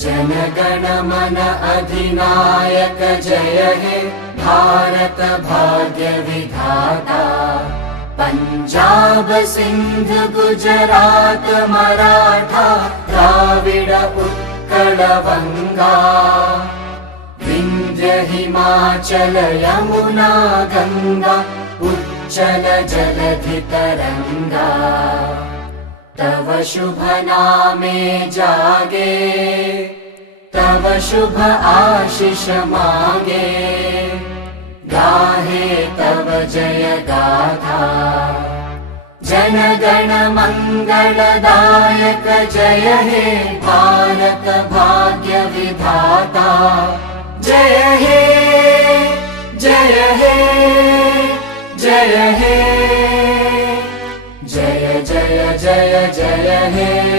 जनगण मन अधिनायक जय हे भारत भाग्य विधाता। पंजाब सिंध गुजरात मराठा द्राविड उत्कल बंगा। विंध्य हिमाचल यमुना गंगा उच्चल जलधि तरंगा। तव शुभ नामे जागे तव शुभ आशीष मागे। गाहे तव जय गाथा जनगण मंगलदायक जय हे भारत भाग्य विधाता। जय हे जय हे जय हे जय जय जय जय हे।